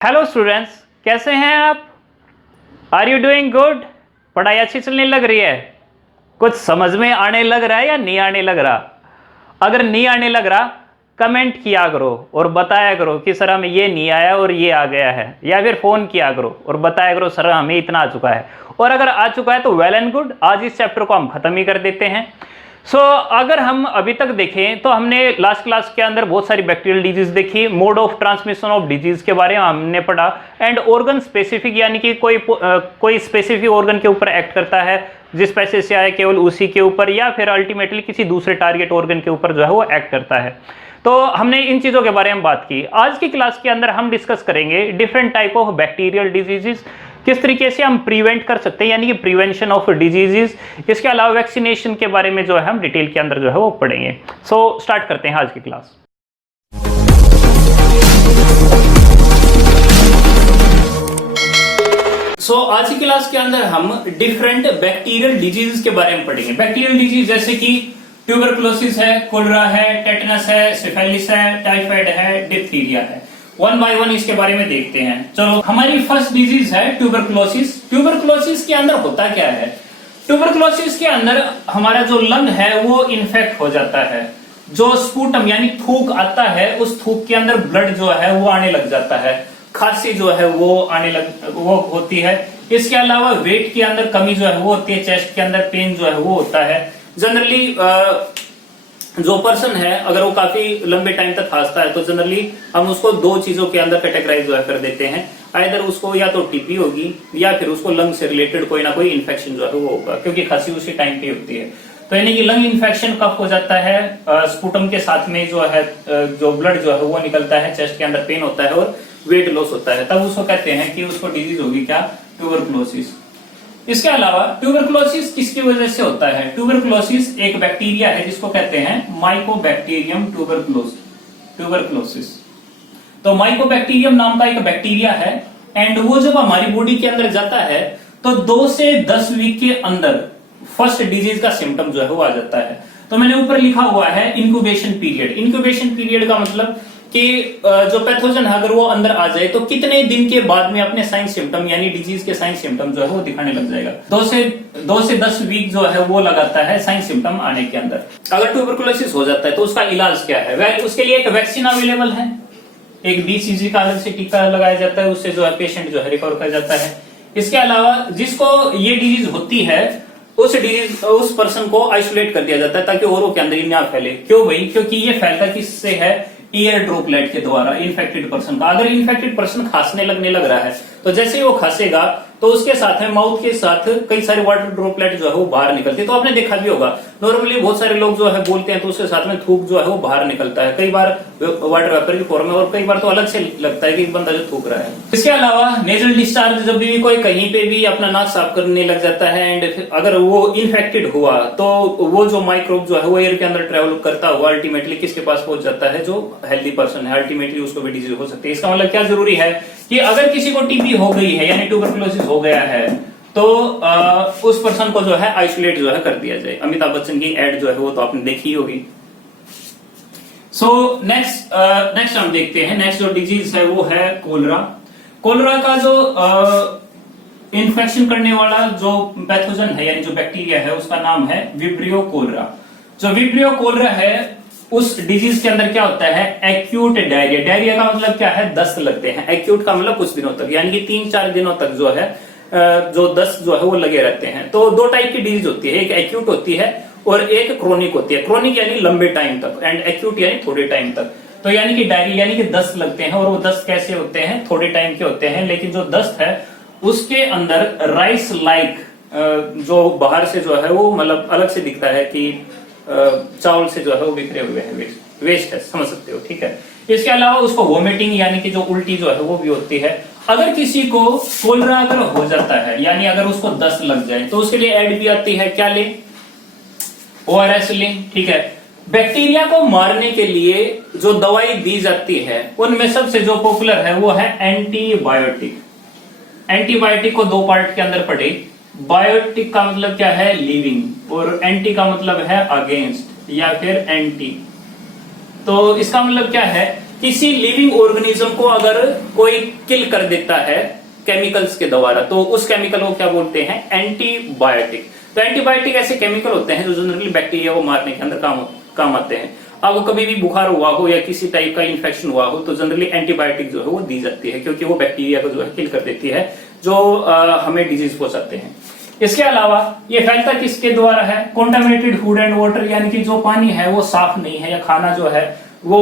Hello students, कैसे हैं आप? Are you doing good? पढ़ाई अच्छी चलने लग रही है? कुछ समझ में आने लग रहा है या नहीं आने लग रहा? अगर नहीं आने लग रहा, कमेंट किया करो और बताया करो कि सर हमें ये नहीं आया और ये आ गया है, या फिर फ़ोन किया करो और बताया करो सर हमें इतना आ चुका है। और अगर आ चुका है तो वेल एंड गुड, आज इस चैप्टर को हम ख़त्म ही कर देते हैं। अगर हम अभी तक देखें तो हमने लास्ट क्लास के अंदर बहुत सारी बैक्टीरियल डिजीज देखी, mode of transmission of disease के बारे में हमने पढ़ा, एंड ऑर्गन स्पेसिफिक यानी कि कोई स्पेसिफिक ऑर्गन के ऊपर एक्ट करता है, जिस पैसे से आए केवल उसी के ऊपर, या फिर अल्टीमेटली किसी दूसरे टारगेट ऑर्गन के ऊपर जो है वो एक्ट करता है। तो हमने इन चीज़ों के बारे में बात की। आज की क्लास के अंदर हम डिस्कस करेंगे different type of bacterial diseases, किस तरीके से हम प्रिवेंट कर सकते हैं, यानी कि प्रिवेंशन ऑफ डिजीजेस। इसके अलावा वैक्सीनेशन के बारे में जो है हम डिटेल के अंदर जो है वो पढ़ेंगे। स्टार्ट करते हैं आज की क्लास। आज की क्लास के अंदर हम डिफरेंट बैक्टीरियल डिजीज के बारे में पढ़ेंगे। बैक्टीरियल डिजीज जैसे कि ट्यूबरकुलोसिस है, कोलेरा है, टेटनस है, सिफिलिस है, टाइफाइड है, डिप्थीरिया है। वन बाय वन इसके बारे में देखते हैं। चलो, हमारी फर्स्ट डिजीज है ट्यूबरकुलोसिस। ट्यूबरकुलोसिस के अंदर होता क्या है? ट्यूबरकुलोसिस के अंदर हमारा जो लंग है वो इन्फेक्ट हो जाता है। जो स्पूटम यानी थूक आता है, उस थूक के अंदर ब्लड जो है वो आने लग जाता है, खांसी जो है वो होती है। इसके अलावा वेट के अंदर कमी जो है वो होती है, चेस्ट के अंदर पेन जो है वो होता है। जनरली जो पर्सन है अगर वो काफी लंबे टाइम तक खांसता है तो जनरली हम उसको दो चीजों के अंदर कैटेगराइज जो है कर देते हैं। आइदर उसको या तो टीबी होगी या फिर उसको लंग से रिलेटेड कोई ना कोई इन्फेक्शन जो है वो होगा, क्योंकि खांसी उसी टाइम पे होती है। तो यानी कि लंग इन्फेक्शन कब हो जाता है? स्पूटम के साथ में जो है जो ब्लड जो है वो निकलता है, चेस्ट के अंदर पेन होता है और वेट लॉस होता है, तब उसको कहते हैं कि उसको डिजीज होगी क्या? ट्यूबरकुलोसिस। इसके अलावा ट्यूबरकुलोसिस किसकी वजह से होता है? ट्यूबरकुलोसिस एक बैक्टीरिया है जिसको कहते हैं माइकोबैक्टीरियम ट्यूबरकुलोसिस। तो माइकोबैक्टीरियम नाम का एक बैक्टीरिया है, एंड वो जब हमारी बॉडी के अंदर जाता है तो 2 से 10 वीक के अंदर फर्स्ट डिजीज का सिम्टम जो है वो आ जाता है। तो मैंने ऊपर लिखा हुआ है इंक्यूबेशन पीरियड। इंक्यूबेशन पीरियड का मतलब कि जो पैथोजन है अगर वो अंदर आ जाए तो कितने दिन के बाद में अपने साइन सिम्टम यानी डिजीज के साइन सिम्टम जो है वो दिखाने लग जाएगा। 2 से 10 वीक जो है वो लगाता है साइन सिम्टम आने के अंदर। अगर ट्यूबरकुलोसिस हो जाता है तो उसका इलाज क्या है? उसके लिए एक वैक्सीन अवेलेबल है, एक BCG का अलग से टीका लगाया जाता है, उससे जो है पेशेंट जो है रिकवर कर जाता है। इसके अलावा जिसको ये डिजीज होती है उस पर्सन को आइसोलेट कर दिया जाता है ताकि औरों के अंदर ही ना फैले। क्यों भाई? क्योंकि ये फैलता किससे है? एयर ड्रॉपलेट के द्वारा इन्फेक्टेड पर्सन का। अगर इन्फेक्टेड पर्सन खांसने लगने लग रहा है तो जैसे ही वो खांसेगा तो उसके साथ में माउथ के साथ कई सारे वाटर ड्रॉपलेट जो है वो बाहर निकलते हैं। तो आपने देखा भी होगा, नॉर्मली बहुत सारे लोग जो है बोलते हैं तो उसके साथ में थूक जो है वो बाहर निकलता है, कई बार वाटर वेपर की फॉर्म में और कई बार तो अलग से लगता है कि बंदा जो थूक रहा है। इसके अलावा नेजल डिस्चार्ज, जब भी कोई कहीं पे भी अपना नाक साफ करने लग जाता है एंड अगर वो इन्फेक्टेड हुआ तो वो जो माइक्रोब जो है वो एयर के अंदर ट्रेवल करता हुआ अल्टीमेटली किसके पास पहुंच जाता है? जो हेल्दी पर्सन है, अल्टीमेटली उसको भी डिजीज हो सकती है। इसका मतलब क्या जरूरी है कि अगर किसी को टीबी हो गई है यानी ट्यूबरकुलोसिस हो गया है तो उस पर्सन को जो है आइसोलेट जो है कर दिया जाए। अमिताभ बच्चन की एड जो है वो तो आपने देखी होगी। नेक्स्ट हम देखते हैं। नेक्स्ट जो डिजीज है वो है कोलेरा। कोलेरा का जो इन्फेक्शन करने वाला जो पैथोजन है यानी जो बैक्टीरिया है उसका नाम है विब्रियो कोलेरा। जो विब्रियो कोलेरा है उस डिजीज के अंदर क्या होता है? Acute diarrhoea. डायरिया का मतलब क्या है? दस्त लगते हैं। एक्यूट का मतलब कुछ दिनों तक, यानी कि 3-4 दिनों तक जो है जो दस्त जो है वो लगे रहते हैं। तो 2 टाइप की डिजीज होती है, एक एक्यूट होती है और एक क्रोनिक होती है। क्रोनिक यानी लंबे टाइम तक एंड एक्यूट यानी थोड़े टाइम तक। तो यानी कि डायरिया यानी कि दस्त लगते हैं, और वो दस्त कैसे होते हैं? थोड़े टाइम के होते हैं, लेकिन जो दस्त है उसके अंदर राइस लाइक जो बाहर से जो है वो मतलब अलग से दिखता है कि चावल से जो है वो बिखरे हुए हैं, वेस्ट है, समझ सकते हो, ठीक है। इसके अलावा उसको वोमिटिंग यानी कि जो उल्टी जो है वो भी होती है। अगर किसी को कोलेरा अगर हो जाता है यानी अगर उसको दस्त लग जाए तो उसके लिए एड भी आती है, क्या ले? ORS ले, ठीक है। बैक्टीरिया को मारने के लिए जो दवाई दी जाती है उनमें सबसे जो पॉपुलर है वो है एंटीबायोटिक। एंटीबायोटिक को 2 पार्ट के अंदर पढ़े। बायोटिक का मतलब क्या है? लिविंग, और एंटी का मतलब है अगेंस्ट या फिर एंटी। तो इसका मतलब क्या है किसी लिविंग ऑर्गेनिज्म को अगर कोई किल कर देता है केमिकल्स के द्वारा, तो उस केमिकल को क्या बोलते हैं? एंटीबायोटिक। तो एंटीबायोटिक ऐसे केमिकल होते हैं जो जनरली बैक्टीरिया को मारने के अंदर काम आते हैं। आपको कभी भी बुखार हुआ हो या किसी टाइप का इन्फेक्शन हुआ हो तो जनरली एंटीबायोटिक जो है वो दी जाती है, क्योंकि वो बैक्टीरिया को जो है किल कर देती है जो हमें डिजीज पहुंचाते हैं। इसके अलावा ये फैलता किसके द्वारा है? कॉन्टामिनेटेड फूड एंड वाटर, यानी कि जो पानी है वो साफ नहीं है या खाना जो है वो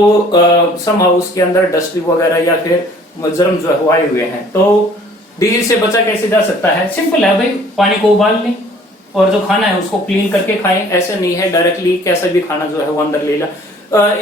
समहाउ उसके अंदर डस्ट वगैरह या फिर जर्म जो है वो आए हुए हैं। तो डिजीज से बचा कैसे जा सकता है? सिंपल है भाई, पानी को उबाल लें और जो खाना है उसको क्लीन करके खाएं। ऐसे नहीं है डायरेक्टली कैसा भी खाना जो है वो अंदर ले ला।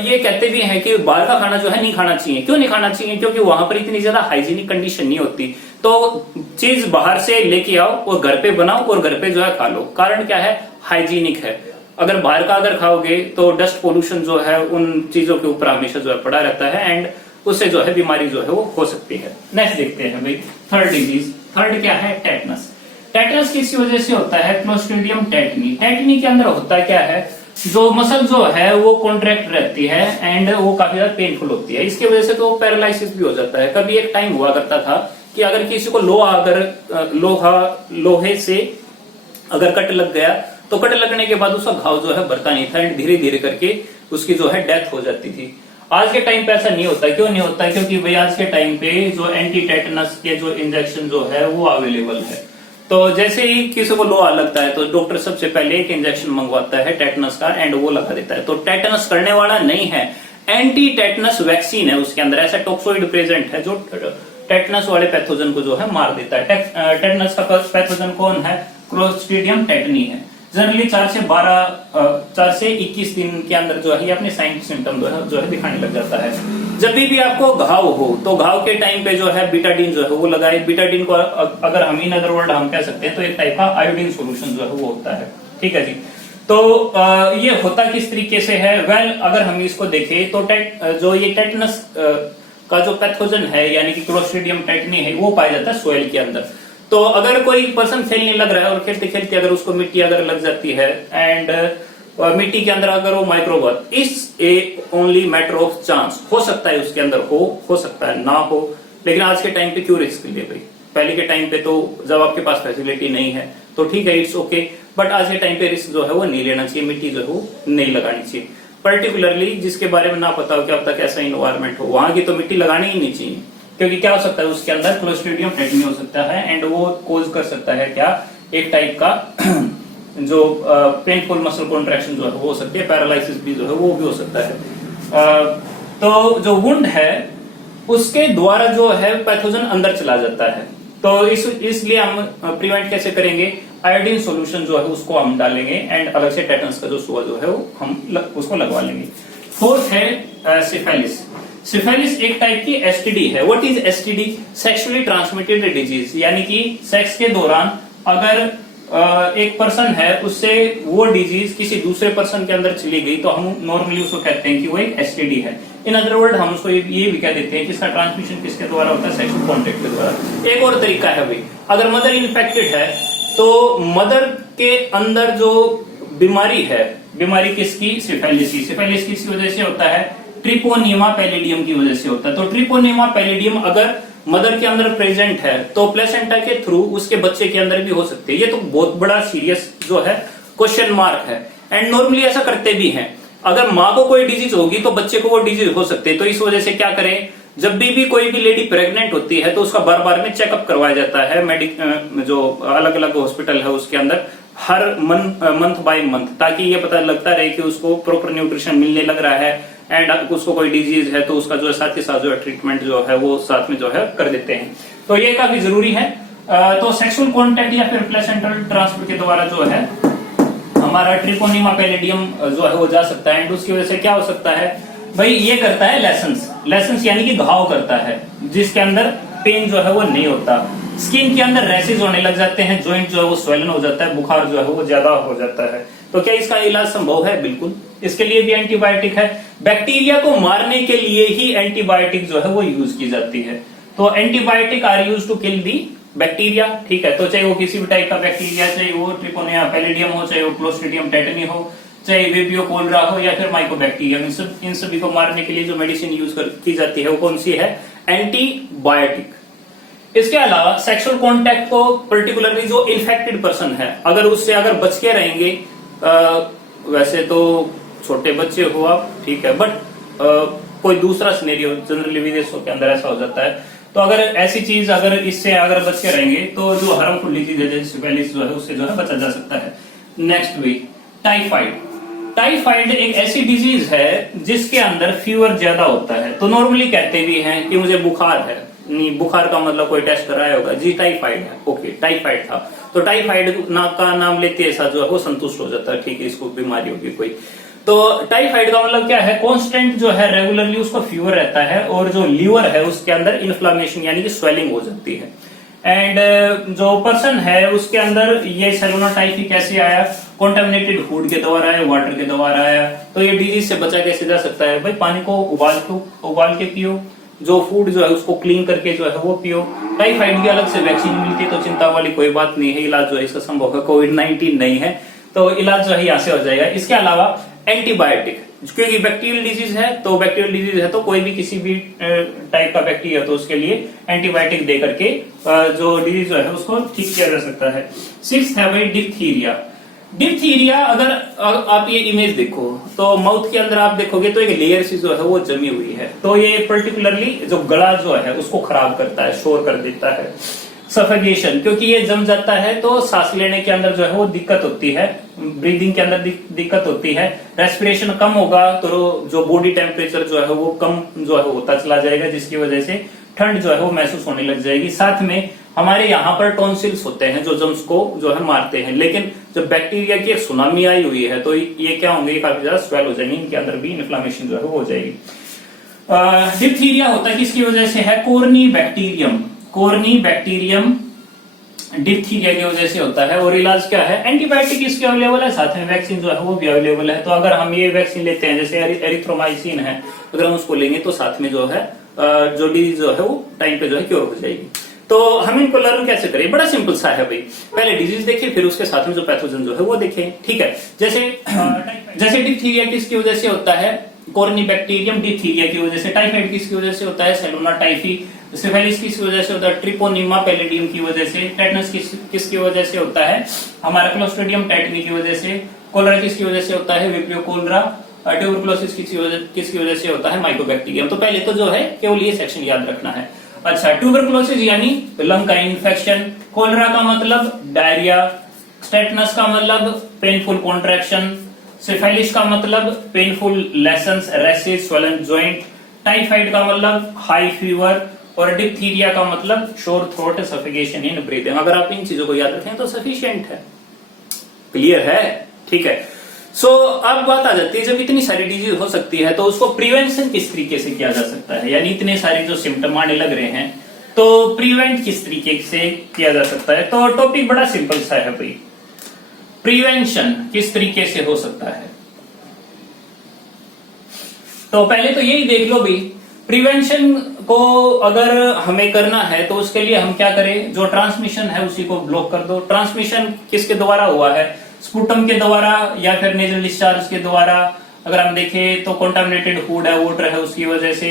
ये कहते भी हैं कि बाहर का खाना जो है नहीं खाना चाहिए। क्यों नहीं खाना चाहिए? क्योंकि वहां पर इतनी ज्यादा हाइजीनिक कंडीशन नहीं होती। तो चीज बाहर से लेके आओ और घर पे बनाओ और घर पे जो है खा लो। कारण क्या है? हाइजीनिक है। अगर बाहर का अगर खाओगे तो डस्ट पोल्यूशन जो है उन चीजों के ऊपर हमेशा जो है पड़ा रहता है एंड उससे जो है बीमारी जो है वो हो सकती है। नेक्स्ट देखते हैं भाई थर्ड डिजीज। थर्ड क्या है? टेटनस। टेटनस किसी वजह से होता है? Clostridium tetani. टेटनी के अंदर होता क्या है? जो मसल जो है वो कॉन्ट्रैक्ट रहती है एंड वो काफी ज्यादा पेनफुल होती है। इसकी वजह से तो पैरालिसिस भी हो जाता है। कभी एक टाइम हुआ करता था कि अगर किसी को लोहे से अगर कट लग गया तो कट लगने के बाद उसका घाव जो है भरता नहीं था एंड धीरे धीरे करके उसकी जो है डेथ हो जाती थी। आज के टाइम पे ऐसा नहीं होता। क्यों नहीं होता? क्योंकि भाई आज के टाइम पे जो एंटी टेटनस के जो इंजेक्शन जो है वो अवेलेबल है। तो जैसे ही किसी को लोहा लगता है तो डॉक्टर सबसे पहले एक इंजेक्शन मंगवाता है टेटनस का एंड वो लगा देता है। तो टेटनस करने वाला नहीं है, एंटी टेटनस वैक्सीन है। उसके अंदर ऐसा टॉक्सोइड प्रेजेंट है जो टेटनस वाले पैथोजन को जो है मार देता है। टेटनस का पैथोजन कौन है? क्लोस्ट्रीडियम टेटनी है। जनरली 4 से 21 दिन के अंदर जो है ये अपने साइन सिम्टम जो है दिखाने लग जाता है। जब भी आपको घाव हो तो घाव के टाइम पे जो है बीटाडीन जो है वो लगाए। बीटाडीन को अगर हम इन अदर वर्ड हम कह सकते हैं तो एक टाइप का आयोडीन सॉल्यूशन जो है वो होता है। ठीक है जी। तो ये होता किस तरीके से है? वेल अगर हम इसको देखें तो जो ये टेटनस का जो पैथोजन है यानी कि क्लोस्ट्रीडियम टेटनी है वो पाया जाता है सोयल के अंदर। तो अगर कोई पर्सन खेलने लग रहा है और खेलते खेलते अगर उसको मिट्टी अगर लग जाती है एंड मिट्टी के अंदर अगर वो माइक्रोब इस ओनली मैटर ऑफ चांस, हो सकता है उसके अंदर हो सकता है ना हो। लेकिन आज के टाइम पे क्यों रिस्क ले भाई? पहले के टाइम पे तो जब आपके पास फैसिलिटी नहीं है तो ठीक है, इट्स ओके। बट आज के टाइम पे रिस्क जो है वो नहीं लेना चाहिए, मिट्टी जो है वो नहीं लगानी चाहिए। पर्टिकुलरली जिसके बारे में ना पता हो कि अब तक ऐसा इन्वायरमेंट हो वहां की तो मिट्टी लगानी ही नहीं चाहिए। क्योंकि क्या हो सकता है उसके अंदर क्लोस्ट्रीडियम टेटनी हो सकता है एंड वो कोज कर सकता है क्या? एक टाइप का जो पेनफुल मसल कॉन्ट्रैक्शन जो है वो हो सकती है। पैरालिसिस भी जो है वो भी हो सकता है। तो जो वुंड है उसके द्वारा जो है पैथोजन अंदर चला जाता है। तो इसलिए हम प्रिवेंट कैसे करेंगे? आयोडीन सॉल्यूशन जो है उसको हम डालेंगे एंड अलग से टेटनस का जो सुआ जो है वो हम उसको लगवा लेंगे। फोर्थ है सिफिलिस। सिफिलिस एक टाइप की एसटीडी है। What is STD? Sexually transmitted disease, यानी कि सेक्स के दौरान अगर एक पर्सन है उससे वो डिजीज किसी दूसरे पर्सन के अंदर चली गई तो हम नॉर्मली उसको कहते हैं कि वो एक एसटीडी है। इन अदर वर्ड हम उसको ये भी कह देते हैं कि इसका ट्रांसमिशन किसके द्वारा होता है? सेक्सुअल कॉन्टेक्ट के द्वारा। एक और तरीका है भाई, अगर मदर इन्फेक्टेड है तो मदर के अंदर जो बीमारी है, बीमारी किसकी? सिफिलिस की। सिफिलिस किस वजह से होता है? ट्रिपोनिमा पैलिडियम की वजह से होता है। तो ट्रिपोनिमा पैलिडियम अगर मदर के अंदर प्रेजेंट है तो प्लेसेंटा के थ्रू उसके बच्चे के अंदर भी हो सकती है। ये तो बहुत बड़ा सीरियस जो है क्वेश्चन मार्क है एंड नॉर्मली ऐसा करते भी हैं। अगर माँ को कोई डिजीज होगी तो बच्चे को वो डिजीज हो सकती है। तो इस वजह से क्या करें? जब भी कोई भी लेडी प्रेग्नेंट होती है तो उसका बार बार में चेकअप करवाया जाता है जो अलग अलग हॉस्पिटल है उसके अंदर हर मंथ बाय मंथ, ताकि ये पता लगता रहे कि उसको प्रॉपर न्यूट्रिशन मिलने लग रहा है एंड उसको कोई डिजीज है तो उसका जो है साथ के साथ जो है ट्रीटमेंट जो है वो साथ में जो है कर देते हैं। तो ये काफी जरूरी है। तो सेक्सुअल कॉन्टैक्ट या फिर प्लेसेंटल ट्रांसफर के द्वारा जो है हमारा ट्रिपोनिमा पैलिडियम जो है वो जा सकता है एंड उसकी वजह से क्या हो सकता है भाई? ये करता है लेसेंस यानी कि घाव करता है जिसके अंदर पेन जो है वो नहीं होता। स्किन के अंदर रैशेज होने लग जाते हैं, जॉइंट जो है वो स्वेलन हो जाता है, बुखार जो है वो ज्यादा हो जाता है। तो क्या इसका इलाज संभव है? बिल्कुल। इसके लिए भी एंटीबायोटिक है। बैक्टीरिया को मारने के लिए ही एंटीबायोटिक जो है वो यूज की जाती है। तो antibiotic are use to kill the bacteria. ठीक है, तो चाहे वो किसी भी टाइप का बैक्टीरिया, चाहे वो ट्रिपोनिमा पैलिडियम हो, चाहे वो क्लोस्ट्रीडियम टेटनी हो, चाहे वेबियो कोलरा हो या फिर माइकोबैक्टीरियम, इन सभी को मारने के लिए जो मेडिसिन यूज की जाती है वो कौन सी है? एंटीबायोटिक। इसके अलावा सेक्सुअल कांटेक्ट को पर्टिकुलरली जो इन्फेक्टेड पर्सन है अगर उससे अगर बच के रहेंगे, वैसे तो छोटे बच्चे हो आप, ठीक है, बट कोई दूसरा सिनेरियो जनरली विदेशों के अंदर ऐसा हो जाता है, तो अगर ऐसी चीज अगर इससे अगर बच के रहेंगे तो जो हार्मफुल डिजीज है जैसे सिफिलिस जो है उससे जो है बचा जा सकता है। नेक्स्ट भी टाइफाइड। टाइफाइड एक ऐसी डिजीज है जिसके अंदर फीवर ज्यादा होता है, तो नॉर्मली कहते भी हैं कि मुझे बुखार है, नहीं बुखार का मतलब कोई टेस्ट कराया होगा जी टाइफाइड है, ओके टाइफाइड था, तो टाइफाइड का नाम लेते ऐसा जो है वो संतुष्ट हो जाता है, ठीक है इसको बीमारी होगी कोई। तो टाइफाइड का मतलब क्या है? कांस्टेंट जो है रेगुलरली उसको फीवर रहता है और जो लीवर है उसके अंदर इन्फ्लामेशन यानी कि स्वेलिंग हो जाती है। एंड जो पर्सन है उसके अंदर ये सैलूना टाइफी कैसे आया? कॉन्टेमिनेटेड फूड के द्वारा आया, वाटर के द्वारा आया। तो ये डिजीज से बचा कैसे जा सकता है? भाई पानी को उबाल के पियो, जो फूड जो है उसको क्लीन करके जो है वो पियो। टाइफाइड की अलग से वैक्सीन मिलती है तो चिंता वाली कोई बात नहीं है, इलाज जो है इसका संभव है, कोविड-19 नहीं है तो इलाज जो है यहाँ से हो जाएगा। इसके अलावा एंटीबायोटिक, क्योंकि बैक्टीरियल डिजीज है तो बैक्टीरियल डिजीज है तो कोई भी किसी भी टाइप का बैक्टीरिया तो उसके लिए एंटीबायोटिक दे करके जो डिजीज जो है उसको ठीक किया जा सकता है। 6th है भाई डिप्थीरिया। डिप्थीरिया अगर आप ये इमेज देखो तो माउथ के अंदर आप देखोगे तो एक लेयर सी जो है वो जमी हुई है, तो ये पर्टिकुलरली जो गला जो है उसको खराब करता है, शोर कर देता है। सफोकेशन, क्योंकि ये जम जाता है तो सांस लेने के अंदर जो है वो दिक्कत होती है, ब्रीदिंग के अंदर दिक्कत होती है। रेस्पिरेशन कम होगा तो जो बॉडी टेम्परेचर जो है वो कम जो है होता चला जाएगा, जिसकी वजह से ठंड जो है वो महसूस होने लग जाएगी। साथ में हमारे यहाँ पर टॉन्सिल्स होते हैं जो जम्स को जो है मारते हैं, लेकिन जब बैक्टीरिया की एक सुनामी आई हुई है तो ये क्या होंगे? काफी ज्यादा स्वेल हो जाएंगे, इनके अंदर भी इन्फ्लामेशन जो है वो हो जाएगी। डिप्थीरिया होता है किसकी वजह से है? कोर्नी बैक्टीरियम डिप्थीरिया की वजह से होता है। और इलाज क्या है? एंटीबायोटिक इसके अवेलेबल है, साथ में वैक्सीन जो है वो भी अवेलेबल है। तो अगर हम ये वैक्सीन लेते हैं जैसे एरिथ्रोमाइसिन है, अगर हम उसको लेंगे तो साथ में जो है जो डिजीज जो है वो टाइम पे जो है क्योर हो जाएगी। तो हम इनको लर्न कैसे करें? बड़ा सिंपल सा है भाई, पहले डिजीज देखिए फिर उसके साथ में जो पैथोजन जो है वो देखें, ठीक है। जैसे डिप्थीरिया किसकी वजह से होता है? कॉर्निबैक्टीरियम डिप्थीरिया की वजह से। टाइफाइड किसकी वजह से होता है? सैलूना टाइफी। सिफिलिस किसकी वजह से होता है? ट्रिपोनिमा पैलिडियम की वजह से। टेटनस किसकी वजह से होता है? हमारा क्लोस्ट्रिडियम टेटनी की वजह से। कोलरा किसकी वजह से होता है? Vibrio cholera. ट्यूबरकुलोसिस किसकी वजह से होता है? माइकोबैक्टीरियम। तो पहले तो जो है केवल ये सेक्शन याद रखना है। अच्छा, ट्यूबरकुलोसिस यानी लंग का इन्फेक्शन, कोलरा का मतलब डायरिया, टेटनस का मतलब पेनफुल कॉन्ट्रैक्शन, सिफिलिस का मतलब painful lesions, rashes, swollen joint, typhoid का मतलब हाई फीवर और डिप्थीरिया का मतलब शोर थ्रोट, सफोकेशन इन ब्रीथिंग। अगर आप इन चीजों को याद रखें तो सफिशिएंट है, क्लियर है, ठीक है। सो अब बात आ जाती है जब इतनी सारी डिजीज हो सकती है तो उसको प्रिवेंशन किस तरीके से किया जा सकता है, यानी इतने सारे जो सिम्टम आने लग रहे हैं तो प्रिवेंट किस तरीके से किया जा सकता है। तो टॉपिक बड़ा सिंपल सा है भाई, प्रिवेंशन किस तरीके से हो सकता है। तो पहले तो यही देख लो भाई, प्रिवेंशन को अगर हमें करना है तो उसके लिए हम क्या करें? जो ट्रांसमिशन है उसी को ब्लॉक कर दो। ट्रांसमिशन किसके द्वारा हुआ है? स्पुटम के द्वारा या फिर नेजल डिस्चार्ज के द्वारा। अगर हम देखें तो कंटामिनेटेड फूड है, वाटर है, उसकी वजह से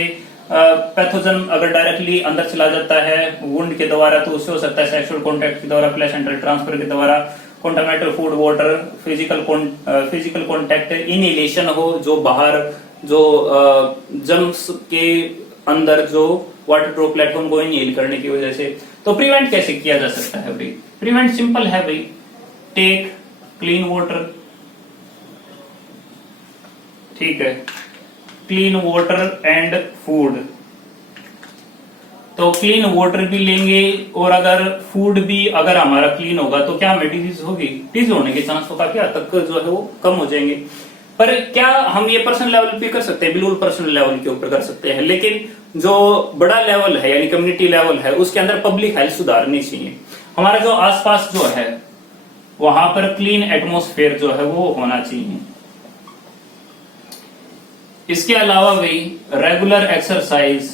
पैथोजन अगर डायरेक्टली अंदर चला जाता है वुंड के द्वारा तो उससे हो सकता है सेक्सुअल कॉन्टैक्ट के द्वारा, प्लेसेंटल ट्रांसफर के द्वारा, contaminated food, water, physical contact, inhalation हो जो बाहर जो जम्स के अंदर जो वाटर ड्रॉपलेट उनको इनहेल करने की वजह से। तो प्रिवेंट कैसे किया जा सकता है भाई? प्रिवेंट सिंपल है भाई, टेक क्लीन वाटर, ठीक है, क्लीन वाटर एंड फूड। तो क्लीन वाटर भी लेंगे और अगर फूड भी अगर हमारा क्लीन होगा तो क्या हमें डिजीज होगी? डिजीज होने के चांस तो काफी हद तक जो है वो कम हो जाएंगे। पर क्या हम ये पर्सनल लेवल पे कर सकते हैं? बिल्कुल पर्सनल लेवल के ऊपर कर सकते हैं, लेकिन जो बड़ा लेवल है यानी कम्युनिटी लेवल है उसके अंदर पब्लिक हेल्थ सुधारनी चाहिए। हमारा जो आसपास जो है वहां पर क्लीन एटमॉस्फेयर जो है वो होना चाहिए। इसके अलावा भाई रेगुलर एक्सरसाइज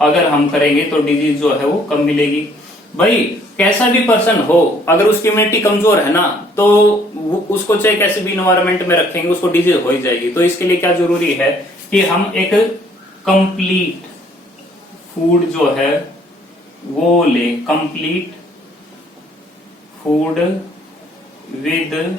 अगर हम करेंगे तो डिजीज जो है वो कम मिलेगी। भाई कैसा भी पर्सन हो, अगर उसकी इम्यूनिटी कमजोर है ना, तो उसको चाहे कैसे भी इन्वायरमेंट में रखेंगे उसको डिजीज हो ही जाएगी। तो इसके लिए क्या जरूरी है कि हम एक कंप्लीट फूड जो है वो ले, complete food with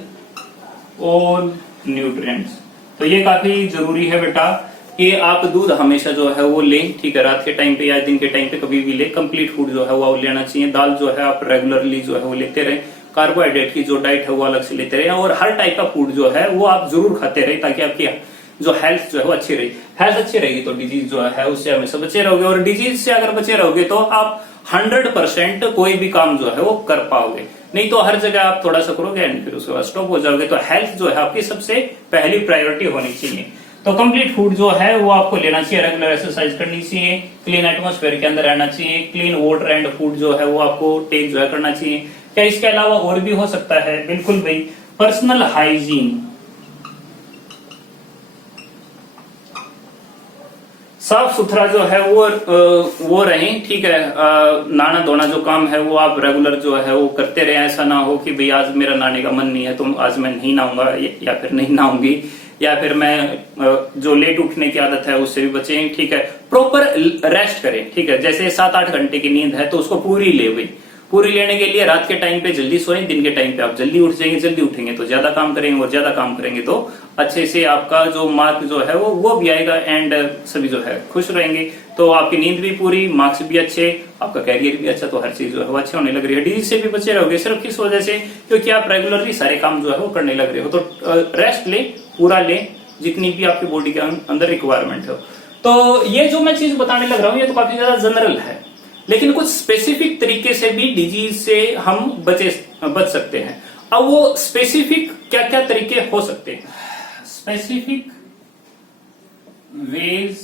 all nutrients. तो ये काफी जरूरी है बेटा कि आप दूध हमेशा जो है वो लें, ठीक है, रात के टाइम पे या दिन के टाइम पे कभी भी ले। कंप्लीट फूड जो है वो लेना चाहिए। दाल जो है आप रेगुलरली जो है वो लेते रहें। कार्बोहाइड्रेट की जो डाइट है वो अलग से लेते रहें, और हर टाइप का फूड जो है वो आप जरूर खाते रहें, ताकि आपकी जो हेल्थ जो है वो अच्छी रही। हेल्थ अच्छी रहेगी तो डिजीज जो है उससे हमेशा बचे रहोगे, और डिजीज से अगर बचे रहोगे तो आप 100% कोई भी काम जो है वो कर पाओगे। नहीं तो हर जगह आप थोड़ा सा करोगे एंड फिर उसके बाद स्टॉप हो जाओगे। तो हेल्थ जो है आपकी सबसे पहली प्रायोरिटी होनी चाहिए। तो कंप्लीट फूड जो है वो आपको लेना चाहिए, रेगुलर एक्सरसाइज करनी चाहिए, क्लीन एटमॉस्फेयर के अंदर रहना चाहिए, क्लीन वाटर एंड फूड जो है वो आपको टेक जो है करना चाहिए। क्या इसके अलावा और भी हो सकता है? बिल्कुल भाई, पर्सनल हाइजीन, साफ सुथरा जो है वो रहे, ठीक है। नहाना धोना जो काम है वो आप रेगुलर जो है वो करते रहे। ऐसा ना हो कि भाई आज मेरा नहाने का मन नहीं है तो आज मैं नहीं नहाऊंगा या फिर नहीं नहाऊंगी, या फिर मैं जो लेट उठने की आदत है उससे भी बचें, ठीक है। प्रॉपर रेस्ट करें, ठीक है। जैसे 7-8 घंटे की नींद है तो उसको पूरी ले भाई। पूरी लेने के लिए रात के टाइम पे जल्दी सोएं, दिन के टाइम पे आप जल्दी उठ जाएंगे। जल्दी उठेंगे तो ज्यादा काम करेंगे, और ज्यादा काम करेंगे तो अच्छे से आपका जो मार्क जो है वो भी आएगा, एंड सभी जो है खुश रहेंगे। तो आपकी नींद भी पूरी, मार्क्स भी अच्छे, आपका कैरियर भी अच्छा, तो हर चीज जो है वो अच्छी होने लग रही है। डिजीज से भी बचे रहोगे सिर्फ किस वजह से? क्योंकि आप रेगुलरली सारे काम जो है वो करने लग रहे हो। तो रेस्ट ले, पूरा ले, जितनी भी आपकी बॉडी के अंदर रिक्वायरमेंट हो। तो ये जो मैं चीज बताने लग रहा हूँ ये तो काफी ज्यादा जनरल है, लेकिन कुछ स्पेसिफिक तरीके से भी डिजीज से हम बच सकते हैं। अब वो स्पेसिफिक क्या क्या तरीके हो सकते हैं? Specific ways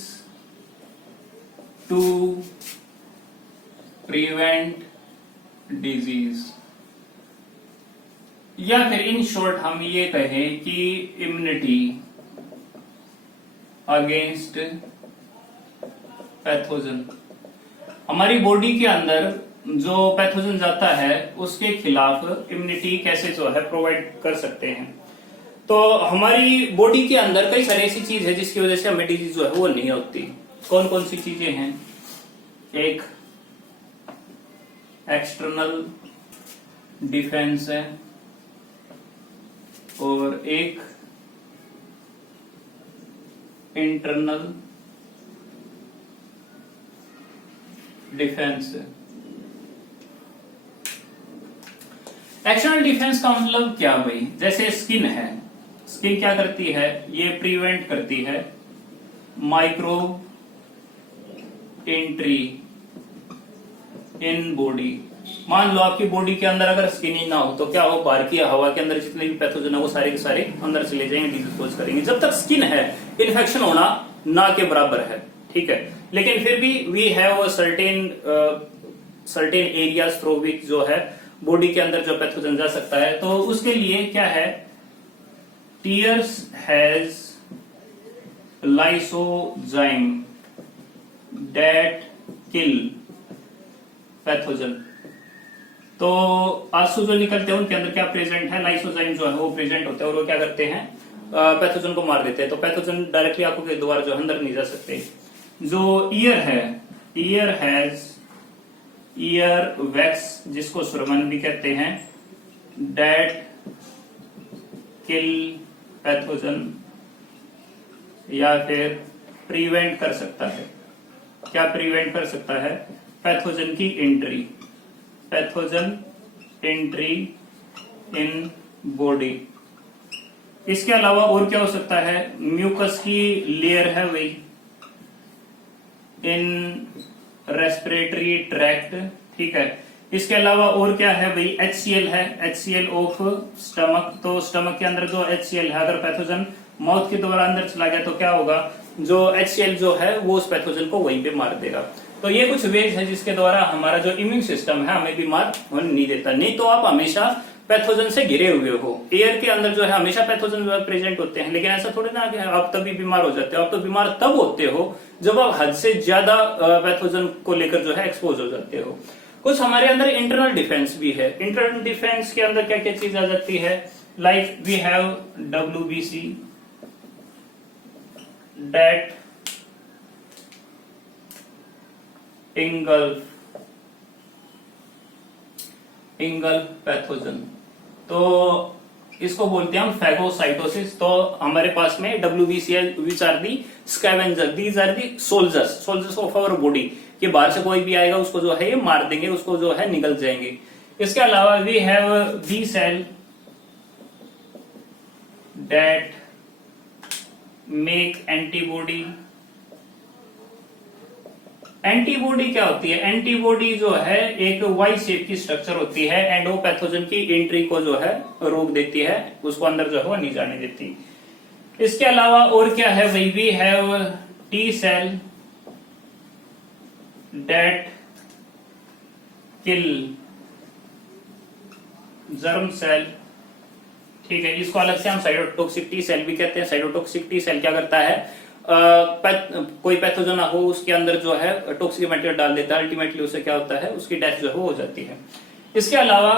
to prevent disease, या फिर इन शॉर्ट हम ये कहें कि इम्यूनिटी अगेंस्ट पैथोजन। हमारी बॉडी के अंदर जो पैथोजन जाता है उसके खिलाफ इम्यूनिटी कैसे जो है प्रोवाइड कर सकते हैं। तो हमारी बॉडी के अंदर कई सारी ऐसी चीज है जिसकी वजह से हमें डिजीज जो है वो नहीं होती। कौन कौन सी चीजें हैं? एक एक्सटर्नल डिफेंस है, और एक इंटरनल डिफेंस है। एक्सटर्नल डिफेंस का मतलब क्या भाई? जैसे स्किन है, स्किन क्या करती है? ये प्रिवेंट करती है माइक्रोब एंट्री इन बॉडी। मान लो आपकी बॉडी के अंदर अगर स्किन ही ना हो तो क्या हो? बाहर की हवा के अंदर जितने भी पैथोजन है वो सारे के सारे अंदर चले जाएंगे, डिजीज कॉज करेंगे। जब तक स्किन है इन्फेक्शन होना ना के बराबर है, ठीक है। लेकिन फिर भी we have certain areas through which जो है बॉडी के अंदर जो पैथोजन जा सकता है। तो उसके लिए क्या है? Tears has lysozyme that kill pathogen. तो आंसू जो निकलते हैं उनके अंदर क्या प्रेजेंट है? लाइसोजाइम जो है वो प्रेजेंट होते हैं, और वो क्या करते हैं? पैथोजन को मार देते हैं। तो पैथोजन डायरेक्टली आंखों के द्वारा जो अंदर नहीं जा सकते। जो ईयर है, ईयर हैज ईयर वैक्स, जिसको सुरमन भी कहते हैं, डेट किल पैथोजन, या फिर प्रिवेंट कर सकता है। क्या प्रिवेंट कर सकता है? पैथोजन की entry, pathogen entry in body. इसके अलावा और क्या हो सकता है? म्यूकस की लेयर है वही इन रेस्पिरेटरी ट्रैक्ट, ठीक है। इसके अलावा और क्या है भाई? HCl है, HCl ऑफ स्टमक। तो स्टमक के अंदर जो HCl है, अगर पैथोजन माउथ के द्वारा अंदर चला गया तो क्या होगा? जो HCl जो है वो उस पैथोजन को वहीं पे मार देगा। तो ये कुछ वेज है जिसके द्वारा हमारा जो इम्यून सिस्टम है हमें बीमार होने नहीं देता। नहीं तो आप हमेशा पैथोजन से घिरे हुए हो। एयर के अंदर जो है हमेशा पैथोजन जो है प्रेजेंट होते हैं, लेकिन ऐसा थोड़ी ना कि आप तभी बीमार हो जाते हो। आप तो बीमार तब होते हो जब आप हद से ज्यादा पैथोजन को लेकर जो है एक्सपोज हो जाते हो। कुछ हमारे अंदर इंटरनल डिफेंस भी है। इंटरनल डिफेंस के अंदर क्या क्या चीज आ जाती है, like we have WBC that engulf pathogen, तो इसको बोलते हैं हम फैगोसाइटोसिस। तो हमारे पास में WBC है, which are the scavenger, these are the soldiers of our body, कि बाहर से कोई भी आएगा उसको जो है ये मार देंगे, उसको जो है निकल जाएंगे। इसके अलावा we have B cell that make antibody. Antibody क्या होती है, एंटीबॉडी जो है एक वाई शेप की स्ट्रक्चर होती है एंड वो पैथोजन की एंट्री को जो है रोक देती है, उसको अंदर जो है वो नहीं जाने देती। इसके अलावा और क्या है भाई, we have T cell that kill germ cell, ठीक है। इसको अलग से हम साइटोटॉक्सिक टी सेल भी कहते हैं। साइटोटॉक्सिक टी सेल क्या करता है, कोई पैथोजन हो उसके अंदर जो है टॉक्सिक मटेरियल डाल देता है, अल्टीमेटली उससे क्या होता है, उसकी डेथ जो है हो जाती है। इसके अलावा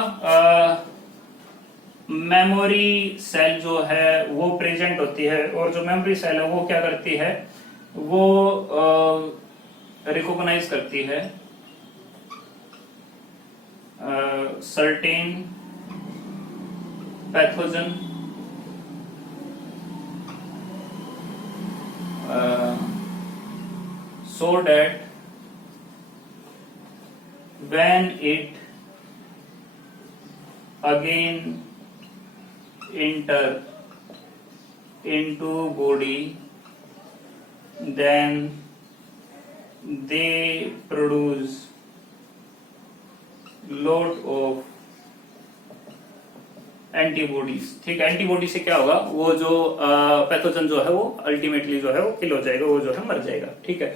मेमोरी सेल जो है वो प्रेजेंट होती है, और जो मेमोरी सेल है वो क्या करती है, वो रिकॉग्नाइज करती है certain pathogen so that when it again enter into body, then they produce lot of antibodies, ठीक है। एंटीबॉडी से क्या होगा, वो जो पैथोजन जो है वो अल्टीमेटली जो है वो किल हो जाएगा, वो जो है मर जाएगा, ठीक है।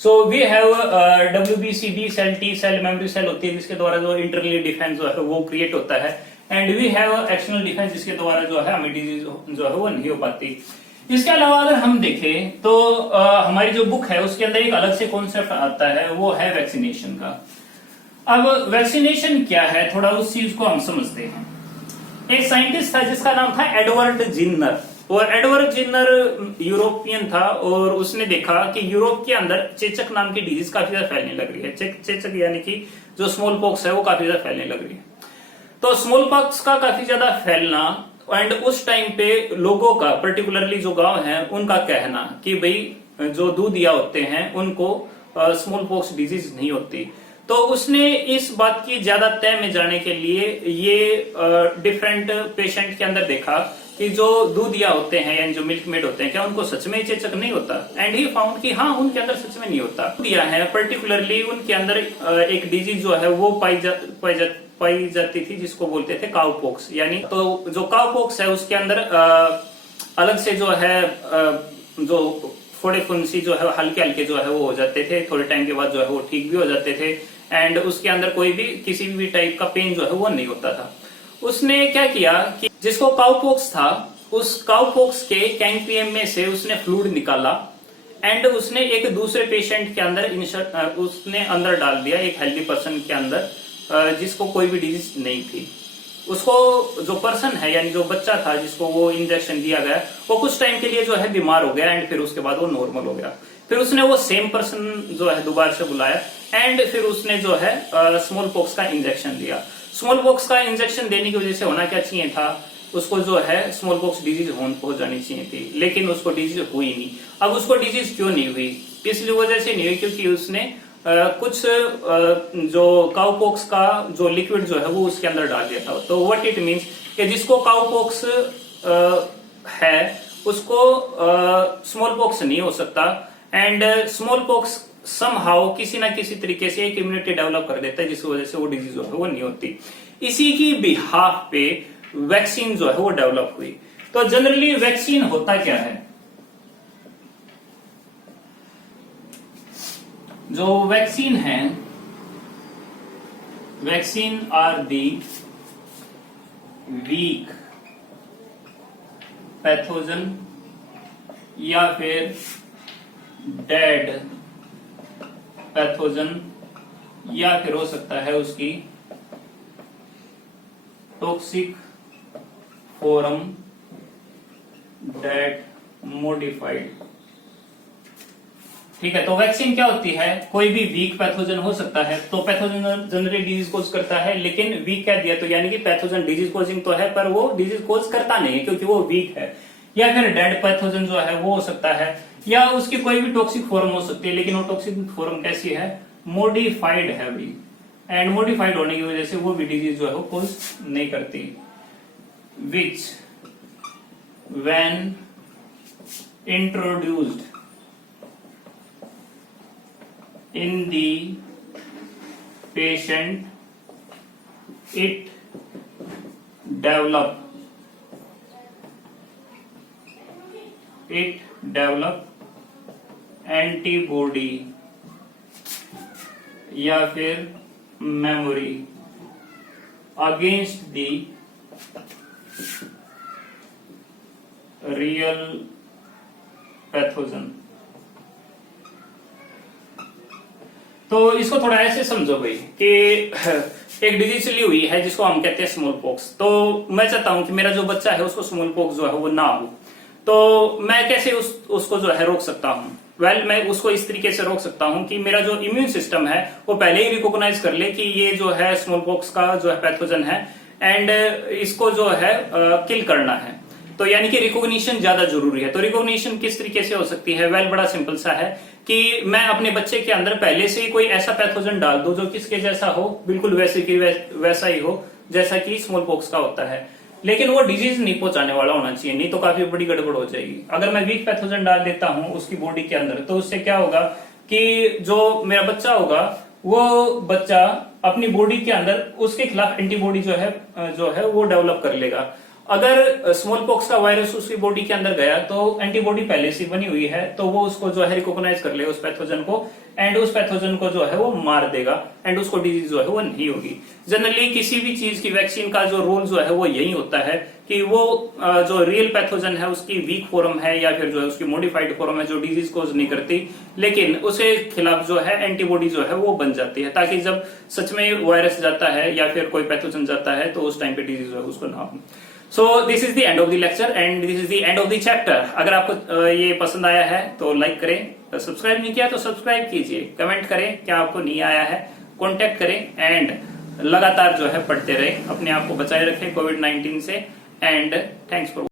So we have WBC B cell, T cell, memory cell होती है जिसके द्वारा जो इंटरनली डिफेंस जो है वो क्रिएट होता है, and we have external defence जिसके द्वारा जो है हमें डिजीज जो है वो नहीं हो पाती। इसके अलावा अगर हम देखें तो हमारी जो बुक है उसके अंदर एक अलग से कॉन्सेप्ट आता है, वो है वैक्सीनेशन का। अब वैक्सीनेशन क्या है, थोड़ा उस चीज को हम समझते हैं। एक साइंटिस्ट था जिसका नाम था एडवर्ड जिन्नर, और एडवर्ड जिन्नर यूरोपियन था, और उसने देखा कि यूरोप के अंदर चेचक नाम की डिजीज काफी ज्यादा फैलने लग रही है। चेचक यानी कि जो स्मॉल पॉक्स है वो काफी ज्यादा फैलने लग रही है। तो स्मॉल पॉक्स का काफी ज्यादा फैलना, एंड उस टाइम पे लोगों का, पर्टिकुलरली जो गांव है उनका कहना कि भाई जो दूधिया होते हैं उनको स्मॉल पॉक्स डिजीज नहीं होती। तो उसने इस बात की ज्यादा तय में जाने के लिए ये डिफरेंट पेशेंट के अंदर देखा कि जो दूधिया होते हैं यानी जो मिल्क मेड होते हैं, क्या उनको सच में चेचक नहीं होता, एंड ही फाउंड कि हाँ उनके अंदर सच में नहीं होता। दूधिया है पर्टिकुलरली उनके अंदर एक डिजीज जो है वो पाई जाती थी जिसको बोलते थे काउपॉक्स, यानी तो जो काउपॉक्स है उसके अंदर अलग से जो है जो फोड़े फुंसी जो है हल्के हल्के जो है वो हो जाते थे, थोड़े टाइम के बाद जो है वो ठीक भी हो जाते थे, एंड उसके अंदर कोई भी किसी भी टाइप का पेन जो है वो नहीं होता था। उसने क्या किया कि जिसको काउपॉक्स था उस काउपॉक्स के कैंक्रियम में से उसने फ्लूइड निकाला, एंड उसने एक दूसरे पेशेंट के अंदर उसने अंदर डाल दिया, एक हेल्दी पर्सन के अंदर जिसको कोई भी डिजीज नहीं थी। उसको जो पर्सन है यानी जो बच्चा था जिसको वो इंजेक्शन दिया गया वो कुछ टाइम के लिए जो है बीमार हो गया, एंड फिर उसके बाद वो नॉर्मल हो गया। फिर उसने वो सेम पर्सन जो है दोबारा से बुलाया, एंड फिर उसने जो है स्मॉल पॉक्स का इंजेक्शन दिया। स्मॉल पॉक्स का इंजेक्शन देने की वजह से होना क्या चाहिए था, उसको जो है स्मॉल पॉक्स डिजीज हो जानी चाहिए थी, लेकिन उसको डिजीज हुई नहीं। अब उसको डिजीज क्यों नहीं हुई, इसलिए वजह से नहीं हुई क्योंकि उसने कुछ जो काउपॉक्स का जो लिक्विड जो है वो उसके अंदर डाल दिया था। तो व्हाट इट मींस कि जिसको काउपॉक्स है उसको स्मॉल पॉक्स नहीं हो सकता, एंड स्मॉल पॉक्स समहाउ किसी ना किसी तरीके से एक इम्यूनिटी डेवलप कर देता है जिसकी वजह से वो डिजीज जो है वो नहीं होती। इसी की बिहाफ पे वैक्सीन जो है वो डेवलप हुई। तो जनरली वैक्सीन होता क्या है, जो वैक्सीन है, vaccine are the weak pathogen या फिर डेड पैथोजन या फिर हो सकता है उसकी टॉक्सिक फॉर्म दैट मॉडिफाइड। ठीक है, तो वैक्सीन क्या होती है, कोई भी वीक पैथोजन हो सकता है, तो पैथोजन जनरली डिजीज कोज करता है, लेकिन वीक कह दिया तो यानी कि पैथोजन डिजीज कोजिंग तो है पर वो डिजीज कोज करता नहीं है क्योंकि वो वीक है। या फिर डेड पैथोजन जो है वो हो सकता है, या उसकी कोई भी टॉक्सिक फॉर्म हो सकती है, लेकिन वो टॉक्सिक फॉर्म कैसी है, मॉडिफाइड है भी, एंड मॉडिफाइड होने की वजह से वो भी डिजीज जो है वो कोज नहीं करती। विच when introduced in the patient it develop antibody या फिर memory against the real pathogen। तो इसको थोड़ा ऐसे समझो भाई कि एक डिजीज चली हुई है जिसको हम कहते हैं स्मॉल पॉक्स। तो मैं चाहता हूं कि मेरा जो बच्चा है उसको स्मॉल पॉक्स जो है वो ना हो, तो मैं कैसे उसको जो है रोक सकता हूं। मैं उसको इस तरीके से रोक सकता हूं कि मेरा जो इम्यून सिस्टम है वो पहले ही रिकॉग्नाइज कर ले कि ये जो है स्मॉल पॉक्स का जो है पैथोजन है, एंड इसको जो है किल करना है। तो यानी कि रिकॉग्निशन ज्यादा जरूरी है। तो रिकॉग्निशन किस तरीके से हो सकती है, बड़ा सिंपल सा है कि मैं अपने बच्चे के अंदर पहले से ही कोई ऐसा पैथोजन डाल दूं जो किसके जैसा हो, बिल्कुल वैसा ही हो जैसा कि स्मॉल पॉक्स का होता है, लेकिन वो डिजीज नहीं पहुंचाने वाला होना चाहिए, नहीं तो काफी बड़ी गड़बड़ हो जाएगी। अगर मैं वीक पैथोजन डाल देता हूं उसकी बॉडी के अंदर, तो उससे क्या होगा कि जो मेरा बच्चा होगा वो बच्चा अपनी बॉडी के अंदर उसके खिलाफ एंटीबॉडी जो है वो डेवलप कर लेगा। अगर स्मॉल पॉक्स का वायरस उसकी बॉडी के अंदर गया तो एंटीबॉडी पहले से बनी हुई है, तो वो उसको जो है रिकॉग्नाइज कर लेगा उस पैथोजन को, एंड उस पैथोजन को जो है वो मार देगा, एंड उसको डिजीज जो है वो नहीं होगी। जनरली किसी भी चीज की वैक्सीन का जो रोल जो है वो यही होता है कि वो जो रियल पैथोजन है उसकी वीक फॉर्म है या फिर जो है उसकी मॉडिफाइड फॉर्म है जो डिजीज कोज नहीं करती, लेकिन उसे खिलाफ जो है एंटीबॉडी जो है वो बन जाती है, ताकि जब सच में वायरस जाता है या फिर कोई पैथोजन जाता है तो उस टाइम पे डिजीज जो है उसको ना हो। So this is the end of the lecture and this is the end of the chapter. अगर आपको ये पसंद आया है तो लाइक करें, सब्सक्राइब नहीं किया तो सब्सक्राइब कीजिए, कमेंट करें क्या आपको नहीं आया है, कॉन्टेक्ट करें, एंड लगातार जो है पढ़ते रहे, अपने आप को बचाए रखें कोविड-19 से, एंड थैंक्स फॉर